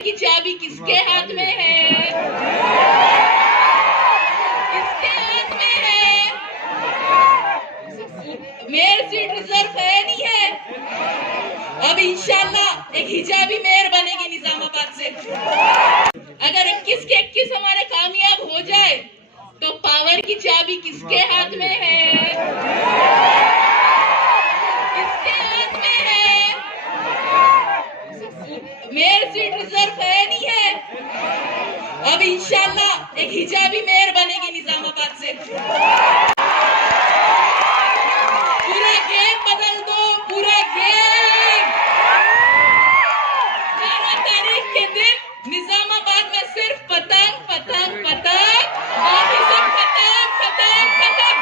की चाबी किसके हाथ में है? किसके हाथ में है? मेयर सीट रिजर्व है नहीं है। अब इंशाल्लाह एक हिजाबी मेयर बनेगी निजामाबाद से। अगर 21 के 21 हमारे कामयाब हो जाए तो पावर की चाबी किसके हाथ में है? किसके हाथ में है? मेयर सीट रिजर्व है नहीं है। अब इंशाल्लाह एक हिजाबी मेयर बनेगी निजामाबाद से। पूरा गेम बदल दो, पूरा गेम। 11 तारीख के दिन निजामाबाद में सिर्फ पतंग पतंग पतंग, बाकी सब खत्म खत्म खत्म।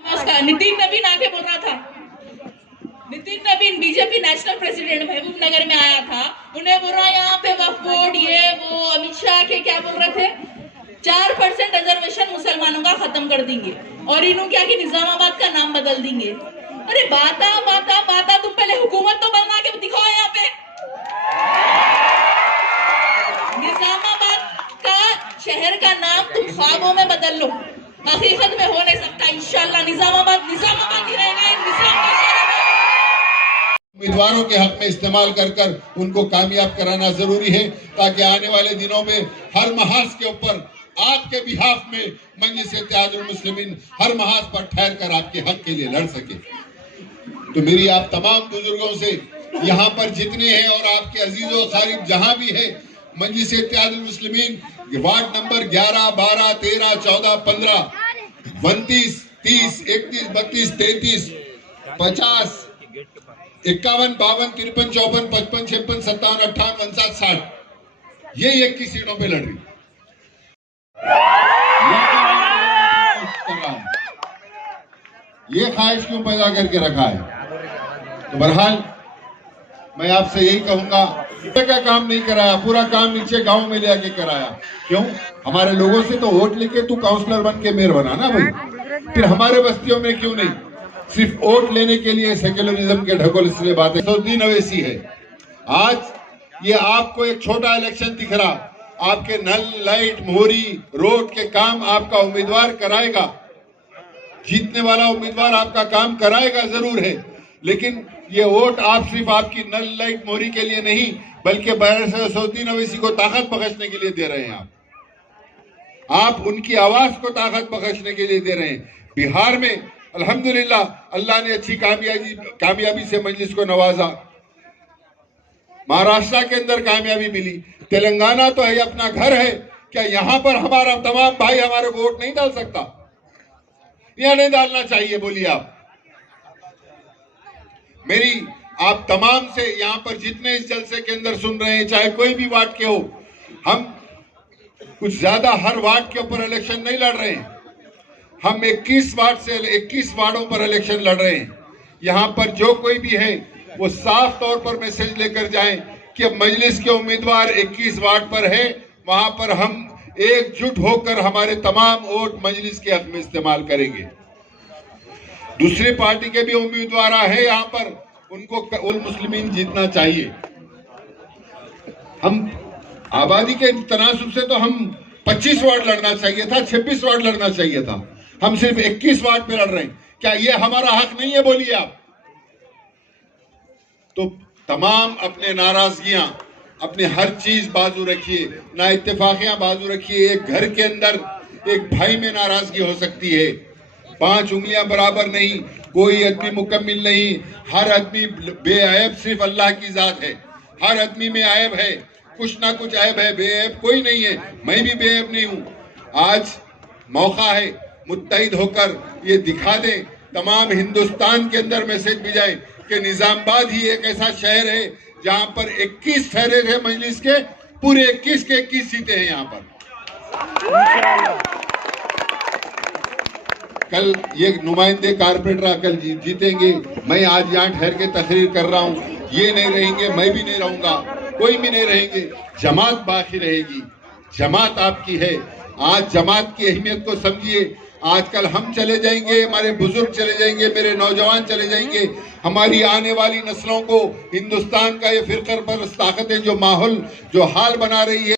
नमस्कार। नितिन नवीन आगे बोल रहा था। नितिन नवीन बीजेपी नेशनल प्रेसिडेंट महबूब नगर में आया था। उन्हें बोल रहा यहाँ पे वक्फ बोर्ड ये वो, अमित शाह के क्या बोल रहे थे, 4% रिजर्वेशन मुसलमानों का खत्म कर देंगे और इन्हों क्या कि निजामाबाद का नाम बदल देंगे। अरे बाता बाता बाता, तुम पहले हुकूमत तो बना के दिखाओ। यहाँ पे निजामाबाद का शहर का नाम तुम ख्वाबों में बदल लो, हकीकत में हो नहीं सकता। इंशाल्लाह निजामाबाद निजामाबाद ही रहेगा। उम्मीदवारों के हक में इस्तेमाल कर कर उनको कामयाब कराना जरूरी है, ताकि आने वाले दिनों में हर महाज के ऊपर आपके बिहाफ में मजलिस इत्तेहादुल मुस्लिमीन हर महाज पर ठहर कर आपके हक के लिए लड़ सके। तो मेरी आप तमाम बुजुर्गों से, यहाँ पर जितने हैं और आपके अजीजों खारिब जहां भी है, मजलिस इत्तेहादुल मुस्लिमीन वार्ड नंबर 11, 12, 13, 14, 15, 29, 30, 31, 32, 33, 50, 51, 52, 53, 54, 55, 56, 57, 58, 59, 60 ये 21 सीटों पे लड़ रही। ये ख्वाहिश क्यों पैदा करके रखा है? तो बहरहाल मैं आपसे यही कहूंगा, का काम नहीं कराया, पूरा काम नीचे गांव में ले आके कराया। क्यों? हमारे लोगों से तो वोट लेके तू काउंसलर बन के मेयर बना ना भाई, फिर हमारे बस्तियों में क्यों नहीं? सिर्फ वोट लेने के लिए सेक्युलरिज्म के ढकोल इसलिए बातें। सऊदीन अवैसी है। आज ये आपको एक छोटा इलेक्शन दिख रहा, आपके नल लाइट मोहरी रोड के काम आपका उम्मीदवार कराएगा, जीतने वाला उम्मीदवार आपका काम कराएगा जरूर है, लेकिन ये वोट आप सिर्फ आपकी नल लाइट मोहरी के लिए नहीं बल्कि सऊदीन अवैसी को ताकत बख्शने के लिए दे रहे हैं। आप उनकी आवाज को ताकत बख्शने के लिए दे रहे हैं। बिहार में अल्हम्दुलिल्लाह अल्लाह ने अच्छी कामयाबी से मजलिस को नवाजा। महाराष्ट्र के अंदर कामयाबी मिली। तेलंगाना तो है अपना घर है, क्या यहाँ पर हमारा तमाम भाई हमारे को वोट नहीं डाल सकता? या नहीं डालना चाहिए? बोलिए आप। मेरी आप तमाम से यहाँ पर जितने इस जलसे के अंदर सुन रहे हैं, चाहे कोई भी वार्ड के हो, हम कुछ ज्यादा हर वार्ड के ऊपर इलेक्शन नहीं लड़ रहे हैं। हम 21 वार्ड से 21 वार्डों पर इलेक्शन लड़ रहे हैं। यहाँ पर जो कोई भी है वो साफ तौर पर मैसेज लेकर जाएं कि मजलिस के उम्मीदवार 21 वार्ड पर है, वहां पर हम एकजुट होकर हमारे तमाम वोट मजलिस के हक में इस्तेमाल करेंगे। दूसरी पार्टी के भी उम्मीदवार है यहाँ पर, उनको उल मुस्लिमीन जीतना चाहिए। हम आबादी के तनासुब से तो हम 25 वार्ड लड़ना चाहिए था, 26 वार्ड लड़ना चाहिए था। हम सिर्फ 21 वार्ड पे लड़ रहे हैं। क्या ये हमारा हक नहीं है? बोलिए आप। तो तमाम अपने नाराजगियां, अपने हर चीज बाजू रखिए, ना इत्तेफाकियां बाजू रखिए। एक घर के अंदर एक भाई में नाराजगी हो सकती है, 5 उंगलियां बराबर नहीं, कोई आदमी मुकम्मिल नहीं, हर आदमी बेअयब सिर्फ अल्लाह की जात है। हर आदमी में ऐब है, कुछ ना कुछ ऐब है, बेअयब कोई नहीं है। मैं भी बेअयब नहीं हूं। आज मौका है मुत्तहिद होकर ये दिखा दें, तमाम हिंदुस्तान के अंदर मैसेज भी जाए कि निजामाबाद ही एक ऐसा शहर है जहां पर 21 ठहरे थे मजलिस के, पूरे 21 के 21 सीटें हैं यहाँ पर। कल ये नुमाइंदे कारपोरेटर कल जीतेंगे। मैं आज यहाँ ठहर के तकरीर कर रहा हूँ, ये नहीं रहेंगे, मैं भी नहीं रहूंगा, कोई भी नहीं रहेंगे, जमात बाकी रहेगी। जमात आपकी है। आज जमात की अहमियत को समझिए। आजकल हम चले जाएंगे, हमारे बुजुर्ग चले जाएंगे, मेरे नौजवान चले जाएंगे, हमारी आने वाली नस्लों को हिंदुस्तान का ये फिरकर पर ताकतें जो माहौल जो हाल बना रही है,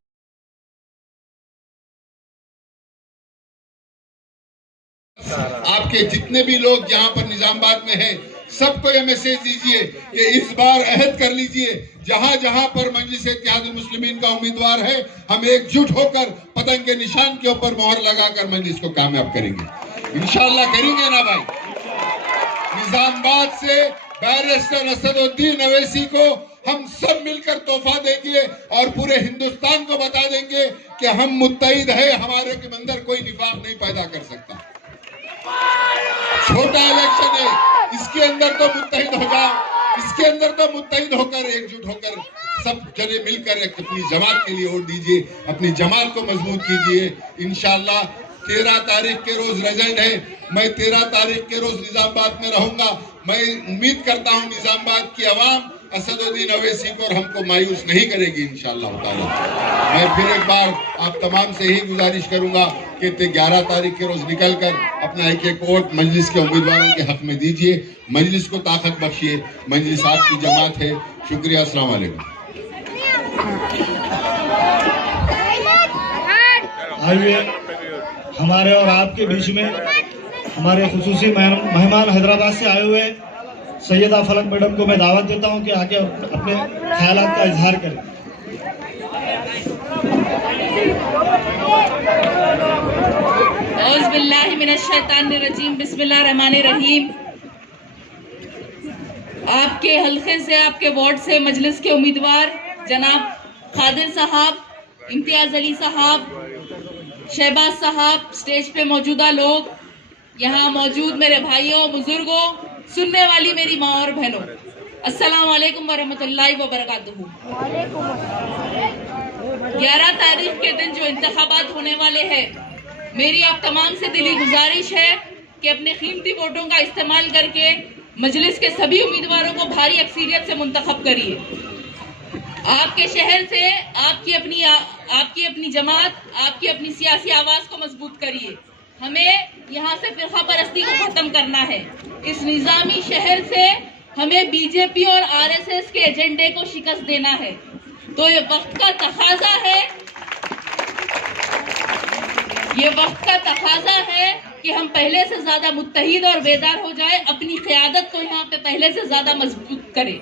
आपके जितने भी लोग यहाँ पर निजामाबाद में हैं, सबको ये मैसेज दीजिए कि इस बार अहद कर लीजिए, जहां जहां पर मजलिस इत्तेहादुल मुस्लिमीन का उम्मीदवार है, हम एकजुट होकर पतंग के निशान के ऊपर मोहर लगाकर मजलिस को कामयाब करेंगे। इंशाअल्लाह करेंगे ना भाई। निजामाबाद से बैरिस्टर असदुद्दीन अवैसी को हम सब मिलकर तोहफा देंगे और पूरे हिंदुस्तान को बता देंगे कि हम मुत्तहिद है, हमारे के अंदर कोई निफाक नहीं पैदा कर सकता। छोटा इलेक्शन है, इसके अंदर तो मुत्तहिद हो जाओ, इसके अंदर तो मुत्तहिद होकर एकजुट होकर सब जने मिलकर अपनी जमात के लिए वोट दीजिए, अपनी जमात को मजबूत कीजिए। इंशाअल्लाह 13 तारीख के रोज रिजल्ट है, मैं 13 तारीख के रोज निजामाबाद में रहूंगा। मैं उम्मीद करता हूं निजामाबाद की आवाम असदुद्दीन अवैसी को और हमको मायूस नहीं करेगी इंशाअल्लाह ताला। मैं फिर एक बार आप तमाम से ही गुजारिश करूंगा कि 11 तारीख के रोज निकलकर अपना एक एक वोट मजलिस के उम्मीदवारों के हक में दीजिए, मजलिस को ताकत बख्शिए। मजलिस आपकी जमात है। शुक्रिया, अस्सलाम वालेकुम। आइए हमारे और आपके बीच में हमारे खुसूसी मेहमान हैदराबाद से आए हुए सैयदा फलक मैडम को मैं दावत देता हूं कि आके अपने ख्यालात का इजहार करें। औज़ुबिल्लाहिमिनश्शैतानिर्रजीम, बिस्मिल्लाहिर्रहमानिर्रहीम। आपके हल्के से, आपके वार्ड से मजलिस के उम्मीदवार जनाब खादिर साहब, इम्तियाज अली साहब, शहबाज साहब, स्टेज पे मौजूदा लोग, यहाँ मौजूद मेरे भाइयों, बुजुर्गों, सुनने वाली मेरी माँ और बहनों, अस्सलाम वालेकुम वरहमतुल्लाहि वबरकातुहू। 11 तारीख के दिन जो इंतखाबात होने वाले हैं, मेरी आप तमाम से दिली गुजारिश है कि अपने कीमती वोटों का इस्तेमाल करके मजलिस के सभी उम्मीदवारों को भारी अक्सरियत से मुंतखब करिए। आपके शहर से आपकी अपनी जमात, आपकी अपनी सियासी आवाज को मजबूत करिए। हमें यहाँ से फिरका परस्ती को खत्म करना है। इस निजामी शहर से हमें बीजेपी और आरएसएस के एजेंडे को शिकस्त देना है। तो ये वक्त का तकाजा है कि हम पहले से ज्यादा मुत्तहिद और बेदार हो जाए, अपनी क़यादत को यहाँ पे पहले से ज्यादा मजबूत करें।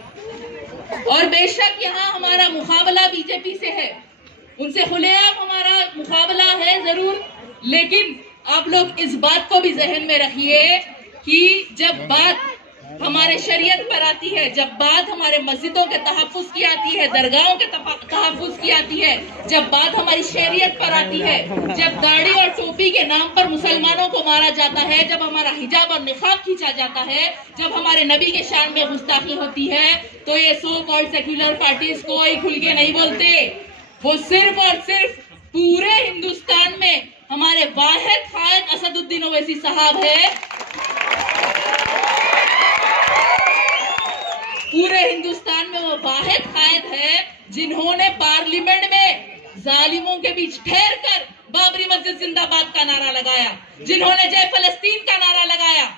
और बेशक यहाँ हमारा मुकाबला बीजेपी से है, उनसे खुलेआम हमारा मुकाबला है जरूर, लेकिन आप लोग इस बात को भी जहन में रखिए कि जब बात हमारे शरीयत पर आती है, जब बात हमारे मस्जिदों के तहफ़्फ़ुज़ की आती है, दरगाहों के तहफ़्फ़ुज़ की आती है, जब बात हमारी शरीयत पर आती है, जब दाढ़ी और टोपी के नाम पर मुसलमानों को मारा जाता है, जब हमारा हिजाब और निकाब खींचा जाता है, जब हमारे नबी के शान में गुस्ताखी होती है, तो ये सो कॉल्ड सेक्युलर पार्टीज कोई खुल के नहीं बोलते। वो सिर्फ और सिर्फ पूरे हिंदुस्तान में हमारे वाहिद कायद असदुद्दीन ओवैसी साहब है। पूरे हिंदुस्तान में वो वाहिद कायद है जिन्होंने पार्लियामेंट में जालिमों के बीच ठहर कर बाबरी मस्जिद जिंदाबाद का नारा लगाया, जिन्होंने जय फलस्तीन का नारा लगाया।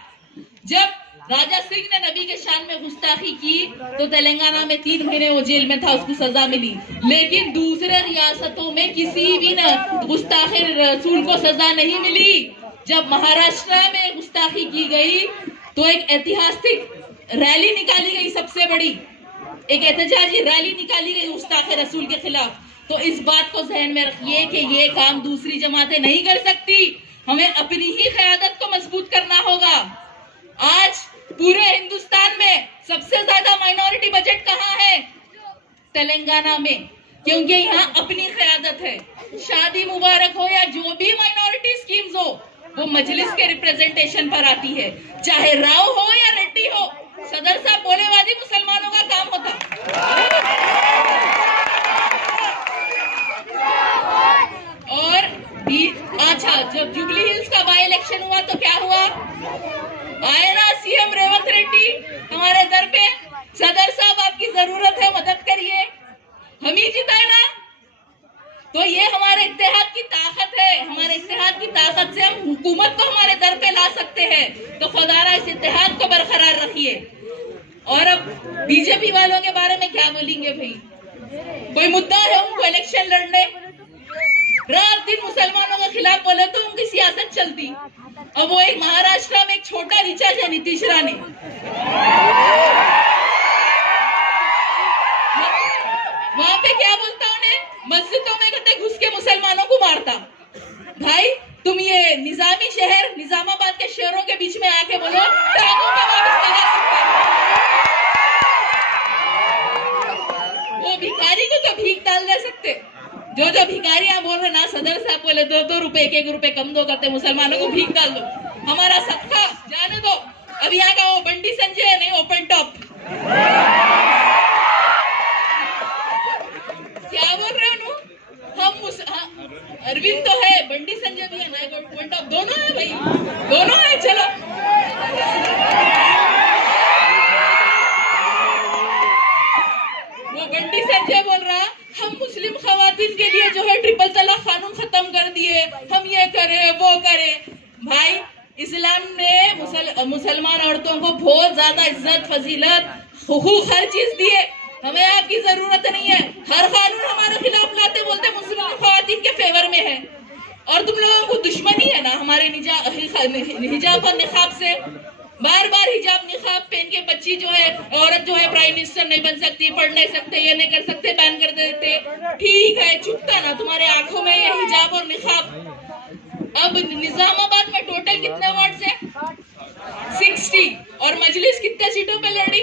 जब राजा सिंह ने नबी के शान में गुस्ताखी की तो तेलंगाना में 3 महीने वो जेल में था, उसको सजा मिली, लेकिन दूसरे रियासतों में किसी भी गुस्ताखी रसूल को सजा नहीं मिली। जब महाराष्ट्र में गुस्ताखी की गई तो एक ऐतिहासिक रैली निकाली गई, सबसे बड़ी एक एहतजाजी रैली निकाली गई गुस्ताखे रसूल के खिलाफ। तो इस बात को जहन में रखिए कि ये काम दूसरी जमातें नहीं कर सकती, हमें अपनी ही क़यादत को मजबूत करना होगा। आज पूरे हिंदुस्तान में सबसे ज्यादा माइनॉरिटी बजट कहाँ है? तेलंगाना में, क्योंकि यहाँ अपनी क़यादत है। शादी मुबारक हो या जो भी माइनॉरिटी स्कीम्स हो, वो मजलिस के रिप्रेजेंटेशन पर आती है, चाहे राव हो या रेड्डी हो। सदर साहब बोले वादी मुसलमानों का काम होता। और अच्छा, जब जुबली हिल्स का बाई इलेक्शन हुआ तो क्या हुआ? आए ना सीएम रेवंत रेड्डी हमारे दर पे, सदर साहब आपकी जरूरत है, मदद करिए, हम ही जिताए ना। तो ये हमारे इत्तेहाद की ताकत है, हमारे इत्तेहाद की ताकत से हम हुकूमत को हमारे दर पे ला सकते हैं। तो खुदारा इस इत्तेहाद को बरकरार रखिए। और अब बीजेपी वालों के बारे में क्या बोलेंगे भाई? कोई मुद्दा है उनको इलेक्शन लड़ने? रात दिन मुसलमानों के खिलाफ बोले तो उनकी सियासत चलती। अब वो एक महाराष्ट्र में एक छोटा रिचार्ज है नीतीश राणे, वहां पे क्या बोलता उन्हें, मस्जिदों में कहते घुस के मुसलमानों को मारता। भाई तुम ये निजामी शहर निजामाबाद के शहरों के बीच में आके बोलो टांगों पे वापस लगा सकते हैं। वो भिखारी को तो भीख डाल दे सकते। जो भिखारी यहाँ बोल रहे ना, सदर साहब बोले 2-2 रुपए 1-1 रुपए कम दो करते, मुसलमानों को भीख डाल दो, हमारा सदका जाने दो। अब यहाँ का वो बंडी संजय है नहीं, ओपन टॉप क्या बोल रहे हो? अरविंद तो है, बंडी संजय भी है ना, ओपन टॉप दोनों है भाई, दोनों है। चलो वो बंडी संजय बोल रहा हम मुस्लिम खवातीन के लिए जो है ट्रिपल तलाक कानून खत्म कर दिए, हम ये करे वो करे। भाई इस्लाम ने मुसलमान औरतों को बहुत ज्यादा इज्जत, फजीलत, हुकूक, हर चीज दिए। हमें आपकी जरूरत नहीं है। हर कानून हमारे खिलाफ लाते बोलते मुस्लिम खवातीन के फेवर में है। और तुम लोगों को दुश्मनी है ना हमारे हिजाब और निकाब से। बार बार हिजाब निकाब पहन के बच्ची जो है, औरत जो है प्राइम मिनिस्टर नहीं बन सकती, पढ़ नहीं सकते, ये नहीं कर सकते, बैन कर देते। ठीक है, चुपता ना तुम्हारे आंखों में ये हिजाब और निकाब। अब निजामाबाद में टोटल कितने वार्ड है? 60। और मजलिस कितने सीटों पे लड़ी?